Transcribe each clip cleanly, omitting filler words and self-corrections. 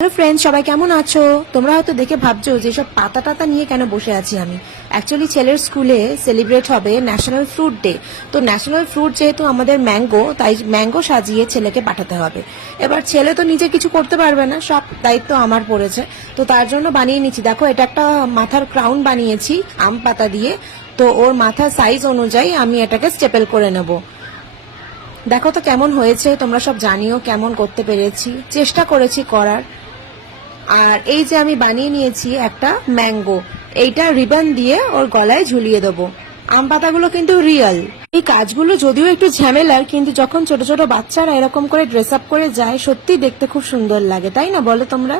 Hello friends, সবাই কেমন আছো? তোমরা হয়তো দেখে ভাবছো যে সব পাতা টাতা নিয়ে কেন বসে আছি আমি। অ্যাকচুয়ালি ছেলের স্কুলে সেলিব্রেট হবে ন্যাশনাল ফ্রুট ডে। তো ন্যাশনাল ফ্রুট যেহেতু আমাদের ম্যাঙ্গো, তাই ম্যাঙ্গো সাজিয়ে ছেলেকে পাঠাতে হবে। এবার ছেলে তো নিজে কিছু করতে পারবে না, সব দায়িত্ব আমার পড়েছে। তো তার জন্য বানিয়ে নিচ্ছি। দেখো, এটা একটা মাথার ক্রাউন বানিয়েছি আম পাতা দিয়ে। তো ওর মাথার সাইজ অনুযায়ী আমি এটাকে স্টেপল করে নেব। দেখো তো কেমন হয়েছে, তোমরা সব জানিও কেমন করতে পেরেছি। চেষ্টা করেছি করার। আর এই যে আমি বানিয়ে নিয়েছি একটা ম্যাঙ্গো, এইটা রিবন দিয়ে ওর গলায় ঝুলিয়ে দেবো। আম পাতাগুলো কিন্তু রিয়েল। এই কাজগুলো যদিও একটু ঝামেলার, কিন্তু যখন ছোট ছোট বাচ্চারা এরকম করে ড্রেস আপ করে যায়, সত্যি দেখতে খুব সুন্দর লাগে, তাই না বলো তোমরা?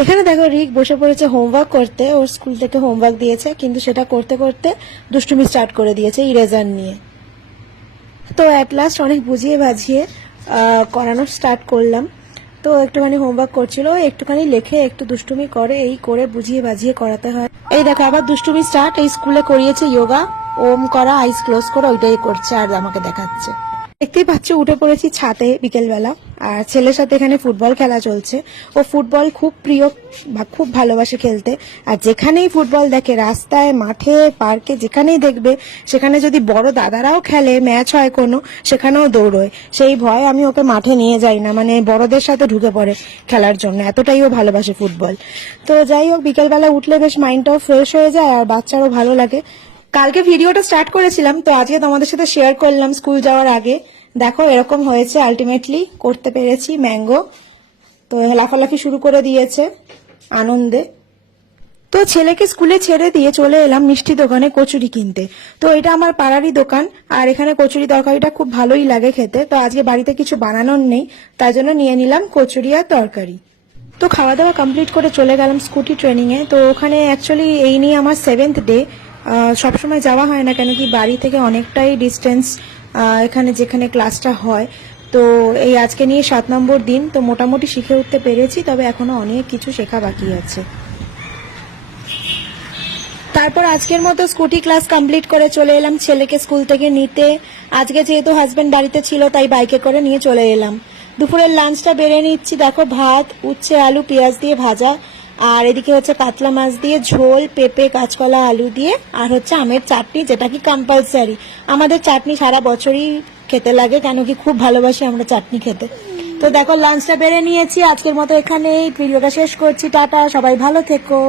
এখানে দেখো, রিক বসে পড়েছে হোমওয়ার্ক করতে। ওর স্কুল থেকে হোমওয়ার্ক দিয়েছে, কিন্তু সেটা করতে করতে দুষ্টুমি স্টার্ট করে দিয়েছে ইরেজার নিয়ে। তো অ্যাট লাস্ট অনেক বুঝিয়ে বাঝিয়ে করানো স্টার্ট করলাম। তো একটুখানি হোমওয়ার্ক করছিল, একটুখানি লেখে, একটু দুষ্টুমি করে, এই করে বুঝিয়ে বাজিয়ে করাতে হয়। এই দেখো আবার দুষ্টুমি স্টার্ট। এই স্কুলে করিয়েছে যোগা, ওম করা, আইস ক্লোজ করে, ওইটাই করছে আর আমাকে দেখাচ্ছে। দেখতেই পাচ্ছ, উঠে পড়েছি ছাদে বিকেলবেলা, আর ছেলের সাথে এখানে ফুটবল খেলা চলছে। ও ফুটবল খুব প্রিয়, খুব ভালোবাসে খেলতে। আর যেখানেই ফুটবল দেখে, রাস্তায়, মাঠে, পার্কে, যেখানেই দেখবে, সেখানে যদি বড় দাদারাও খেলে, ম্যাচ হয় কোনো, সেখানেও দৌড়োয়। সেই ভয় আমি ওকে মাঠে নিয়ে যাই না, মানে বড়দের সাথে ঢুকে পড়ে খেলার জন্য, এতটাই ও ভালোবাসে ফুটবল। তো যাই হোক, বিকেলবেলা উঠলে বেশ মাইন্ডটাও ফ্রেশ হয়ে যায় আর বাচ্চারও ভালো লাগে। কালকে ভিডিওটা স্টার্ট করেছিলাম, তো আজকে তোমাদের সাথে শেয়ার করলাম স্কুল যাওয়ার আগে। দেখো এরকম হয়েছে, আলটিমেটলি করতে পেরেছি ম্যাঙ্গো। তো লাফালাফি শুরু করে দিয়েছে আনন্দে। তো ছেলেকে স্কুলে ছেড়ে দিয়ে চলে এলাম মিষ্টি দোকানে কচুরি কিনতে। তো এটা আমার পাড়ারই দোকান, আর এখানে কচুরি তরকারিটা খুব ভালোই লাগে খেতে। তো আজকে বাড়িতে কিছু বানানোর নেই, তাই জন্য নিয়ে নিলাম কচুরি আর তরকারি। তো খাওয়া দাওয়া কমপ্লিট করে চলে গেলাম স্কুটি ট্রেনিংয়ে। তো ওখানে অ্যাকচুয়ালি এই নিয়ে আমার 7th ডে। সবসময় যাওয়া হয় না, কেন কি বাড়ি থেকে অনেকটাই ডিস্টেন্স এখানে যেখানে ক্লাসটা হয়। তো এই আজকে নিয়ে 7 নম্বর দিন। তো মোটামুটি শিখে উঠতে পেরেছি, তবে এখনো অনেক কিছু শেখা বাকি আছে। তারপর আজকের মতো স্কুটি ক্লাস কমপ্লিট করে চলে এলাম ছেলেকে স্কুল থেকে নিতে। আজকে যেহেতু হাজবেন্ড বাড়িতে ছিল, তাই বাইকে করে নিয়ে চলে এলাম। দুপুরের লাঞ্চটা বেড়ে নিচ্ছি। দেখো, ভাত, উচ্ছে, আলু, পেঁয়াজ দিয়ে ভাজা, আর এদিকে হচ্ছে কাতলা মাছ দিয়ে ঝোল, পেঁপে, কাঁচকলা, আলু দিয়ে, আর হচ্ছে আমের চাটনি, যেটা কি কম্পালসারি। আমাদের চাটনি সারা বছরই খেতে লাগে, কেন কি খুব ভালোবাসি আমরা চাটনি খেতে। তো দেখো, লাঞ্চটা বেড়ে নিয়েছি। আজকের মতো এখানেই ভিডিওটা শেষ করছি। টাটা, সবাই ভালো থেকো।